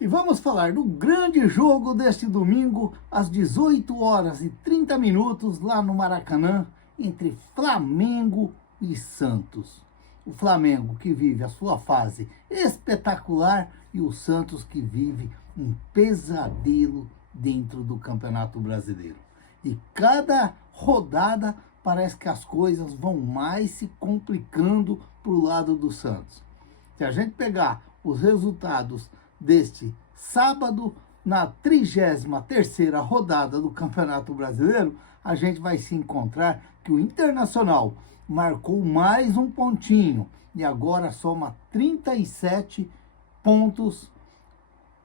E vamos falar do grande jogo deste domingo, às 18 horas e 30 minutos, lá no Maracanã, entre Flamengo e Santos. O Flamengo que vive a sua fase espetacular e o Santos que vive um pesadelo dentro do Campeonato Brasileiro. E cada rodada parece que as coisas vão mais se complicando para o lado do Santos. Se a gente pegar os resultados deste sábado, na 33ª rodada do Campeonato Brasileiro, a gente vai se encontrar que o Internacional marcou mais um pontinho e agora soma 37 pontos,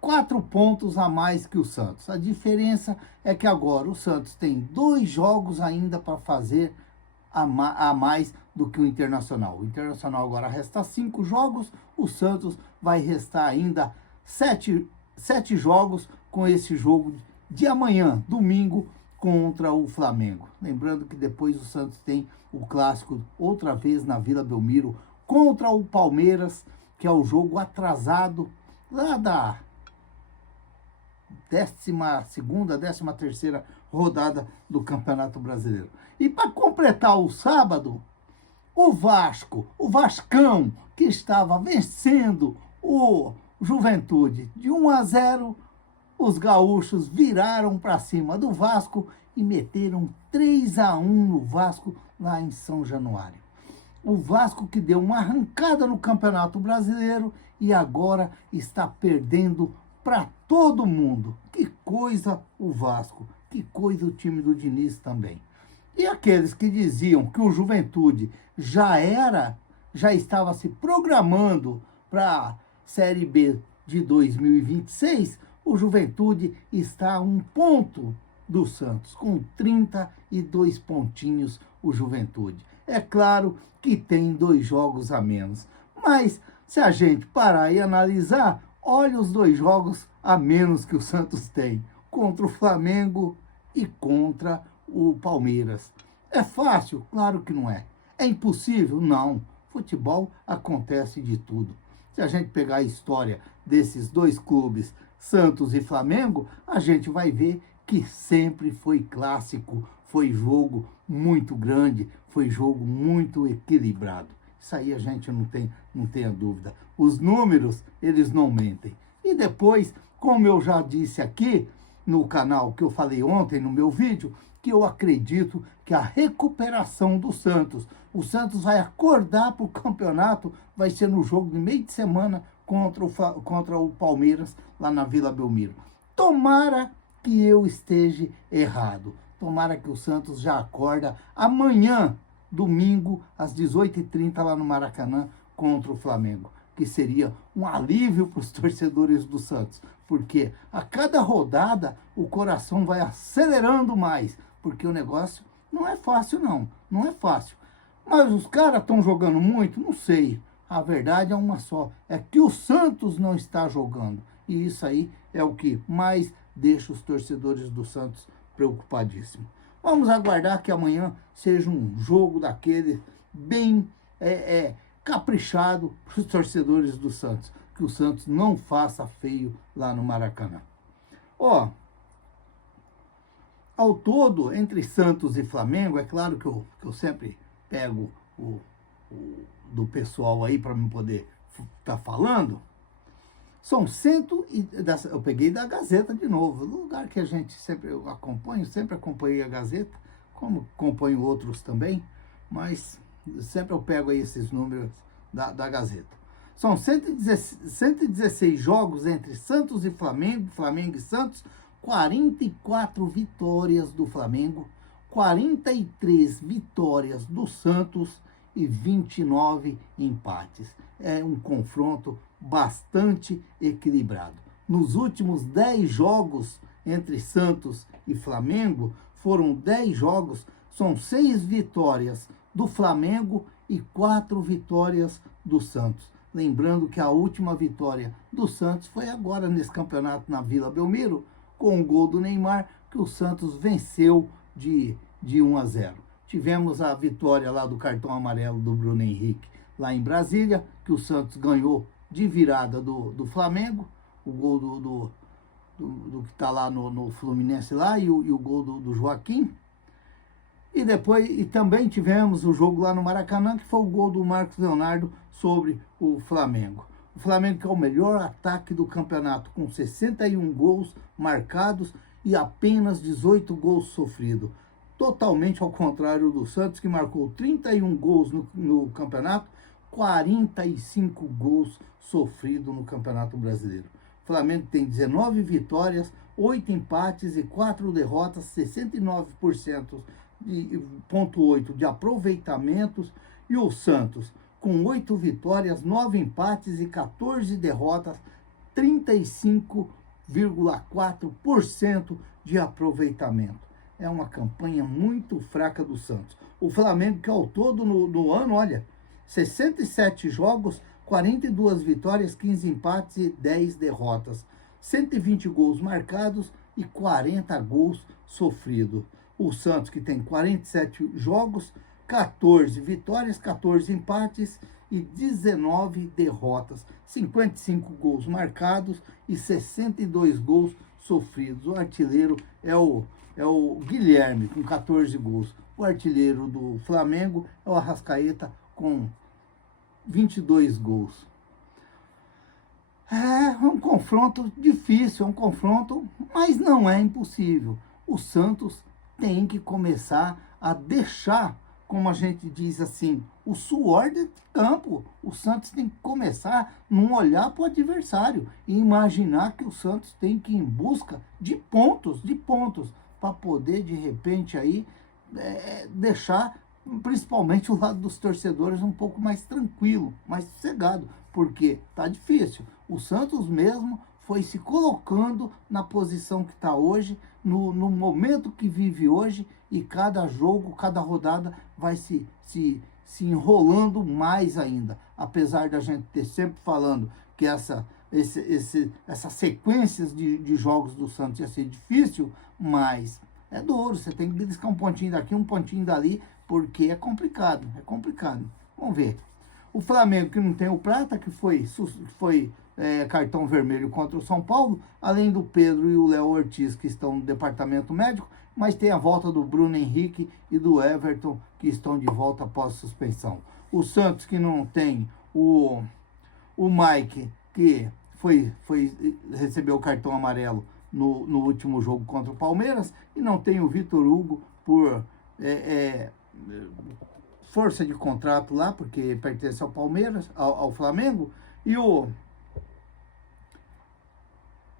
4 pontos a mais que o Santos. A diferença é que agora o Santos tem 2 jogos ainda para fazer a mais do que o Internacional. O Internacional agora resta 5 jogos, o Santos vai restar ainda 7 jogos com esse jogo de amanhã, domingo, contra o Flamengo. Lembrando que depois o Santos tem o clássico outra vez na Vila Belmiro contra o Palmeiras, que é o jogo atrasado lá da 12ª, 13ª rodada do Campeonato Brasileiro. E para completar o sábado, o Vascão, que estava vencendo o Juventude de 1-0, os gaúchos viraram para cima do Vasco e meteram 3-1 no Vasco lá em São Januário. O Vasco que deu uma arrancada no Campeonato Brasileiro e agora está perdendo para todo mundo. Que coisa o Vasco, que coisa o time do Diniz também. E aqueles que diziam que o Juventude já estava se programando para a Série B de 2026, o Juventude está a 1 ponto do Santos, com 32 pontinhos o Juventude. É claro que tem 2 jogos a menos, mas se a gente parar e analisar, olha os 2 jogos a menos que o Santos tem, contra o Flamengo e contra o Palmeiras. É fácil? Claro que não é. É impossível? Não. Futebol acontece de tudo. Se a gente pegar a história desses 2 clubes, Santos e Flamengo, a gente vai ver que sempre foi clássico, foi jogo muito grande, foi jogo muito equilibrado. Isso aí a gente não tem a dúvida. Os números, eles não mentem. E depois, como eu já disse aqui no canal, que eu falei ontem no meu vídeo, que eu acredito que a recuperação do Santos, o Santos vai acordar para o campeonato, vai ser no jogo de meio de semana contra o Palmeiras, lá na Vila Belmiro. Tomara que eu esteja errado. Tomara que o Santos já acorda amanhã, domingo, às 18h30, lá no Maracanã, contra o Flamengo. Que seria um alívio para os torcedores do Santos. Porque a cada rodada o coração vai acelerando mais. Porque o negócio não é fácil, não. Não é fácil. Mas os caras estão jogando muito? Não sei. A verdade é uma só. É que o Santos não está jogando. E isso aí é o que mais deixa os torcedores do Santos preocupadíssimos. Vamos aguardar que amanhã seja um jogo daquele bem caprichado para os torcedores do Santos. Que o Santos não faça feio lá no Maracanã. Ó, ao todo, entre Santos e Flamengo, é claro que eu sempre pego do pessoal aí para me poder estar falando, são eu peguei da Gazeta de novo, lugar que a gente sempre acompanha, sempre acompanhei a Gazeta, como acompanho outros também, mas sempre eu pego aí esses números da Gazeta. São 116 jogos entre Santos e Flamengo, Flamengo e Santos, 44 vitórias do Flamengo, 43 vitórias do Santos e 29 empates. É um confronto bastante equilibrado. Nos últimos 10 jogos entre Santos e Flamengo, foram 10 jogos, são 6 vitórias do Flamengo e 4 vitórias do Santos. Lembrando que a última vitória do Santos foi agora nesse campeonato na Vila Belmiro, com o gol do Neymar, que o Santos venceu de 1-0. Tivemos a vitória lá do cartão amarelo do Bruno Henrique, lá em Brasília, que o Santos ganhou de virada do Flamengo. o gol do que está lá no Fluminense lá e o gol do Joaquim. E depois, e também tivemos o jogo lá no Maracanã, que foi o gol do Marcos Leonardo sobre o Flamengo. O Flamengo que é o melhor ataque do campeonato, com 61 gols marcados e apenas 18 gols sofridos. Totalmente ao contrário do Santos, que marcou 31 gols no campeonato, 45 gols sofridos no Campeonato Brasileiro. O Flamengo tem 19 vitórias, 8 empates e 4 derrotas, 69,8% de aproveitamentos. E o Santos, com 8 vitórias, 9 empates e 14 derrotas, 35,4% de aproveitamento. É uma campanha muito fraca do Santos. O Flamengo, que ao todo no ano, olha, 67 jogos, 42 vitórias, 15 empates e 10 derrotas. 120 gols marcados e 40 gols sofridos. O Santos, que tem 47 jogos, 14 vitórias, 14 empates e 19 derrotas. 55 gols marcados e 62 gols sofridos. O artilheiro é o Guilherme, com 14 gols. O artilheiro do Flamengo é o Arrascaeta, com 22 gols. É um confronto difícil, é um confronto, mas não é impossível. O Santos tem que começar a deixar, como a gente diz assim, o suor de campo. O Santos tem que começar a não olhar para o adversário e imaginar que o Santos tem que ir em busca de pontos, para poder, de repente, aí deixar principalmente o lado dos torcedores um pouco mais tranquilo, mais sossegado, porque tá difícil. O Santos mesmo foi se colocando na posição que está hoje, no momento que vive hoje, e cada jogo, cada rodada vai se enrolando mais ainda. Apesar da gente ter sempre falando que essas sequências de jogos do Santos ia ser difícil, mas é duro, você tem que beliscar um pontinho daqui, um pontinho dali, porque é complicado. Vamos ver. O Flamengo, que não tem o Prata, que foi cartão vermelho contra o São Paulo, além do Pedro e o Léo Ortiz, que estão no departamento médico, mas tem a volta do Bruno Henrique e do Everton, que estão de volta após suspensão. O Santos, que não tem o Mike, que recebeu o cartão amarelo no último jogo contra o Palmeiras, e não tem o Vitor Hugo por força de contrato lá, porque pertence ao Palmeiras, ao Flamengo,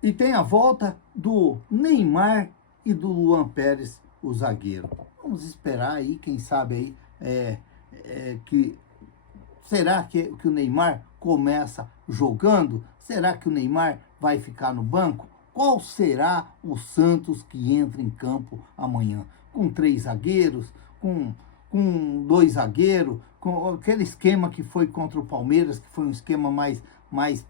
e tem a volta do Neymar e do Luan Pérez, o zagueiro. Vamos esperar aí, quem sabe aí, será que o Neymar começa jogando? Será que o Neymar vai ficar no banco? Qual será o Santos que entra em campo amanhã? Com 3 zagueiros, com 2 zagueiros, com aquele esquema que foi contra o Palmeiras, que foi um esquema mais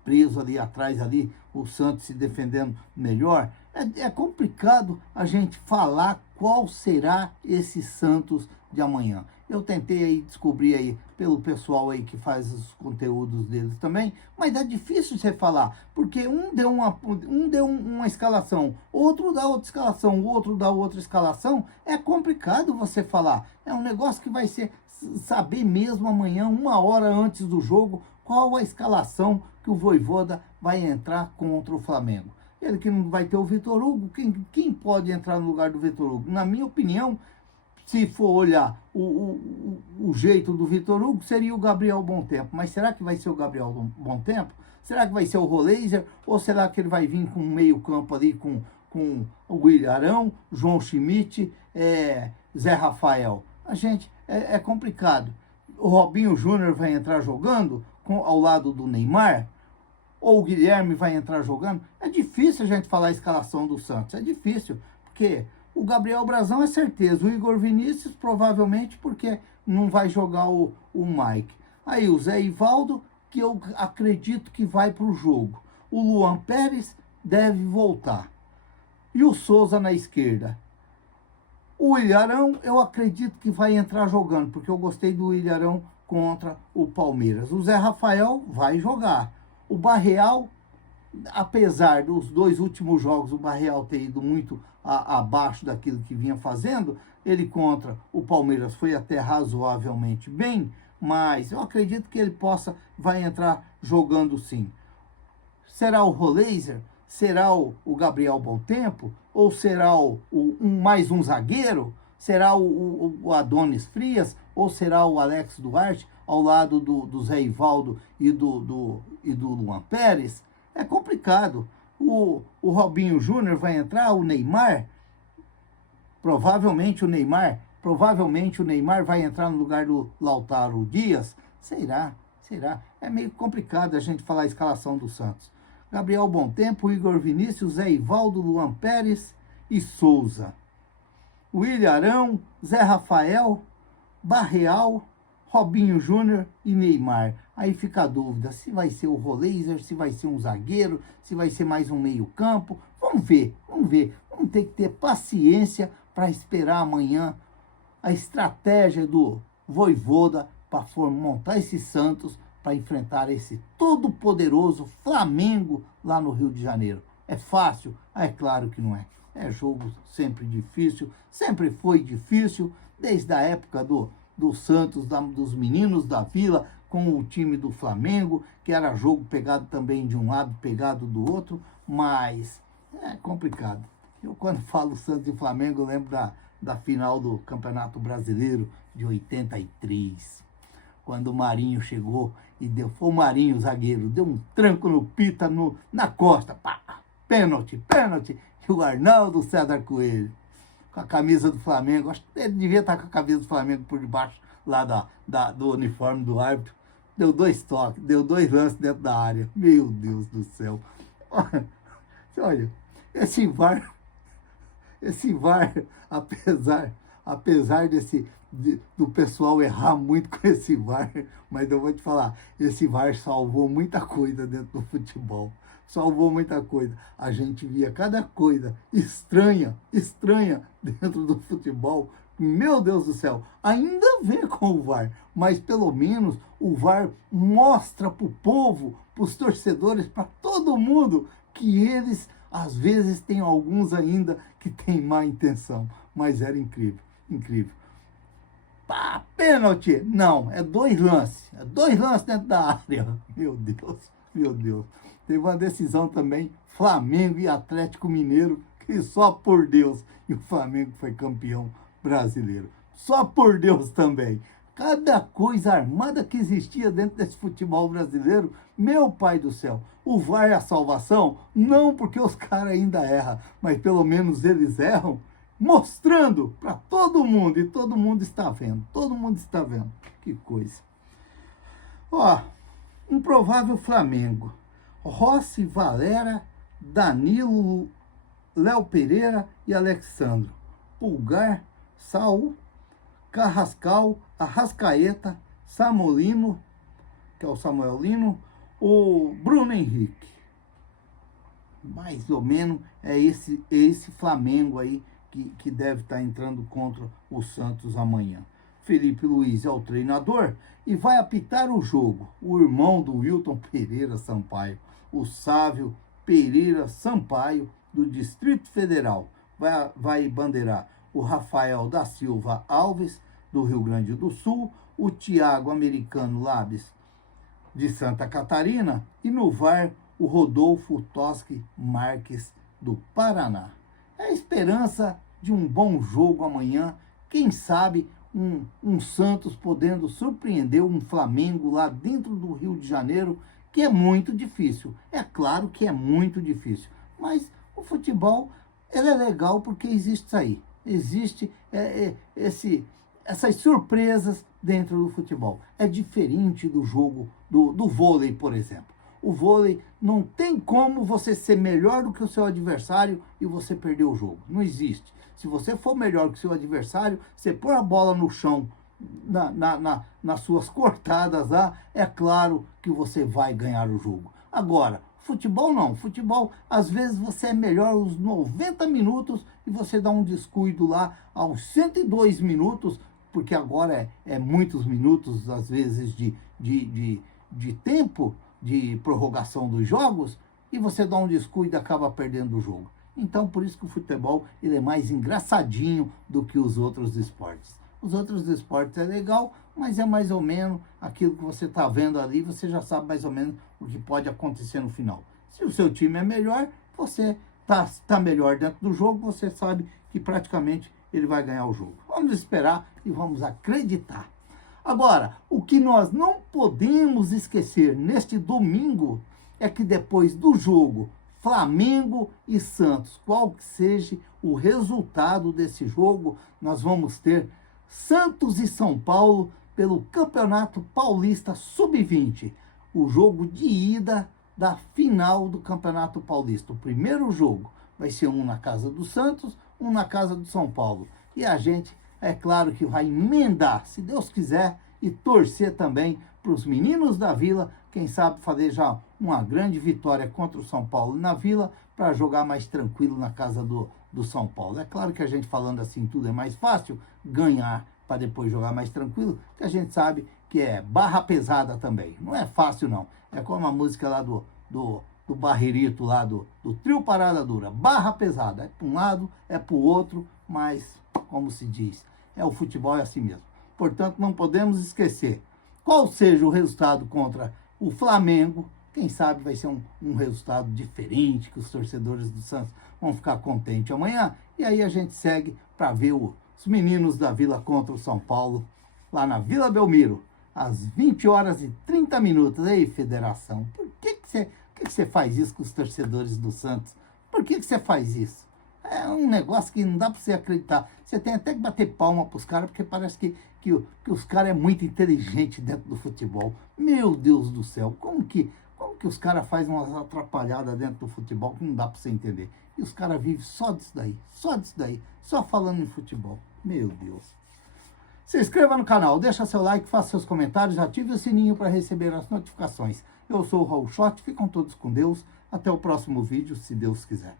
preso ali atrás, ali, o Santos se defendendo melhor. É complicado a gente falar qual será esse Santos de amanhã. Eu tentei aí descobrir aí pelo pessoal aí que faz os conteúdos deles também, mas é difícil você falar, porque um deu uma escalação, outro dá outra escalação, o outro dá outra escalação. É complicado você falar. É um negócio que vai ser saber mesmo amanhã, 1 hora antes do jogo, qual a escalação que o Vojvoda vai entrar contra o Flamengo. Ele que não vai ter o Vitor Hugo, quem pode entrar no lugar do Vitor Hugo? Na minha opinião, se for olhar o jeito do Vitor Hugo, seria o Gabriel Bontempo. Mas será que vai ser o Gabriel Bontempo? Será que vai ser o Roleiser? Ou será que ele vai vir com um meio campo ali com o William Arão, João Schmidt, Zé Rafael? A gente, é complicado. O Robinho Júnior vai entrar jogando ao lado do Neymar? Ou o Guilherme vai entrar jogando? É difícil a gente falar a escalação do Santos. É difícil, porque o Gabriel Brazão é certeza. O Igor Vinícius, provavelmente, porque não vai jogar o Mike. Aí o Zé Ivaldo, que eu acredito que vai para o jogo. O Luan Pérez deve voltar. E o Souza na esquerda. O Ilharão, eu acredito que vai entrar jogando, porque eu gostei do Ilharão contra o Palmeiras. O Zé Rafael vai jogar. O Barreal apesar dos 2 últimos jogos o Barreal ter ido muito abaixo daquilo que vinha fazendo, ele contra o Palmeiras foi até razoavelmente bem, mas eu acredito que ele vai entrar jogando sim. Será o Roleiser? Será o Gabriel Bom-Tempo? Ou será mais um zagueiro? Será o Adonis Frias? Ou será o Alex Duarte ao lado do Zé Ivaldo e do Luan Pérez? É complicado. O Robinho Júnior vai entrar, o Neymar? Provavelmente o Neymar vai entrar no lugar do Lautaro Dias. Será? É meio complicado a gente falar a escalação do Santos. Gabriel Bom-Tempo, Igor Vinícius, Zé Ivaldo, Luan Pérez e Souza. William Arão, Zé Rafael, Barreal, Robinho Júnior e Neymar. Aí fica a dúvida se vai ser o Roleiser, se vai ser um zagueiro, se vai ser mais um meio-campo. Vamos ver. Vamos ter que ter paciência para esperar amanhã a estratégia do Vojvoda para montar esse Santos para enfrentar esse todo-poderoso Flamengo lá no Rio de Janeiro. É fácil? É claro que não é. É jogo sempre difícil, sempre foi difícil, desde a época do Santos, dos meninos da Vila, com o time do Flamengo, que era jogo pegado também de um lado, pegado do outro, mas é complicado. Eu, quando falo Santos e Flamengo, eu lembro da final do Campeonato Brasileiro de 83. Quando o Marinho chegou e foi o Marinho, o zagueiro, deu um tranco no Pita na costa. Pá, pênalti. E o Arnaldo César Coelho, com a camisa do Flamengo, acho que ele devia estar com a camisa do Flamengo por debaixo lá do uniforme do árbitro. Deu 2 toques, deu 2 lances dentro da área. Meu Deus do céu. Olha, esse VAR, apesar do pessoal errar muito com esse VAR, mas eu vou te falar, esse VAR salvou muita coisa dentro do futebol. Salvou muita coisa. A gente via cada coisa estranha dentro do futebol. Meu Deus do céu, ainda vê com o VAR, mas pelo menos o VAR mostra para o povo, para os torcedores, para todo mundo, que eles, às vezes, tem alguns ainda que têm má intenção, mas era incrível. Pá, pênalti! Não, é 2 lances dentro da área. Meu Deus. Teve uma decisão também, Flamengo e Atlético Mineiro, que só por Deus, e o Flamengo foi campeão brasileiro. Só por Deus também. Cada coisa armada que existia dentro desse futebol brasileiro, meu pai do céu, o VAR é a salvação? Não, porque os caras ainda erram, mas pelo menos eles erram, mostrando para todo mundo, e todo mundo está vendo. Que coisa. Ó, um provável Flamengo. Rossi, Valera, Danilo, Léo Pereira e Alexandro. Pulgar, Saul, Carrascal, Arrascaeta, Samolino, que é o Samuel Lino, o Bruno Henrique. Mais ou menos é esse Flamengo aí que deve estar entrando contra o Santos amanhã. Felipe Luiz é o treinador e vai apitar o jogo. O irmão do Wilton Pereira Sampaio, o Sávio Pereira Sampaio, do Distrito Federal, vai bandeirar o Rafael da Silva Alves, do Rio Grande do Sul, o Thiago Americano Labes, de Santa Catarina, e no VAR o Rodolfo Toschi Marques, do Paraná. É a esperança de um bom jogo amanhã, quem sabe um Santos podendo surpreender um Flamengo lá dentro do Rio de Janeiro, que é muito difícil. É claro que é muito difícil, mas o futebol ele é legal porque existe isso aí. Existe essas surpresas dentro do futebol. É diferente do jogo do vôlei, por exemplo. O vôlei não tem como você ser melhor do que o seu adversário e você perder o jogo. Não existe. Se você for melhor que o seu adversário, você pôr a bola no chão, nas suas cortadas lá, é claro que você vai ganhar o jogo. Agora, futebol não. Futebol, às vezes você é melhor os 90 minutos e você dá um descuido lá aos 102 minutos, porque agora é muitos minutos, às vezes, de tempo de prorrogação dos jogos, e você dá um descuido e acaba perdendo o jogo. Então, por isso que o futebol ele é mais engraçadinho do que os outros esportes. Os outros esportes é legal, mas é mais ou menos aquilo que você está vendo ali, você já sabe mais ou menos o que pode acontecer no final. Se o seu time é melhor, você tá melhor dentro do jogo, você sabe que praticamente ele vai ganhar o jogo. Vamos esperar e vamos acreditar. Agora, o que nós não podemos esquecer neste domingo é que depois do jogo Flamengo e Santos, qual que seja o resultado desse jogo, nós vamos ter Santos e São Paulo pelo Campeonato Paulista Sub-20, o jogo de ida da final do Campeonato Paulista. O primeiro jogo vai ser um na casa do Santos, um na casa do São Paulo. E a gente, é claro que vai emendar, se Deus quiser, e torcer também para os meninos da Vila, quem sabe fazer já uma grande vitória contra o São Paulo na Vila, para jogar mais tranquilo na casa do São Paulo. É claro que a gente falando assim tudo é mais fácil, ganhar para depois jogar mais tranquilo, que a gente sabe que é barra pesada também. Não é fácil não, é como a música lá do Barrerito, lá do Trio Parada Dura, barra pesada, é para um lado, é para o outro, mas, como se diz, o futebol é assim mesmo. Portanto, não podemos esquecer, qual seja o resultado contra o Flamengo, quem sabe vai ser um resultado diferente, que os torcedores do Santos vão ficar contentes amanhã, e aí a gente segue para ver os meninos da Vila contra o São Paulo, lá na Vila Belmiro, às 20h30. Ei, federação, por que você faz isso com os torcedores do Santos? Por que você faz isso? É um negócio que não dá para você acreditar. Você tem até que bater palma para os caras, porque parece que os caras é muito inteligente dentro do futebol. Meu Deus do céu, como que os caras fazem umas atrapalhadas dentro do futebol que não dá para você entender? E os caras vivem só disso daí, só falando em futebol. Meu Deus. Se inscreva no canal, deixa seu like, faça seus comentários, ative o sininho para receber as notificações. Eu sou o Raul Schott, ficam todos com Deus. Até o próximo vídeo, se Deus quiser.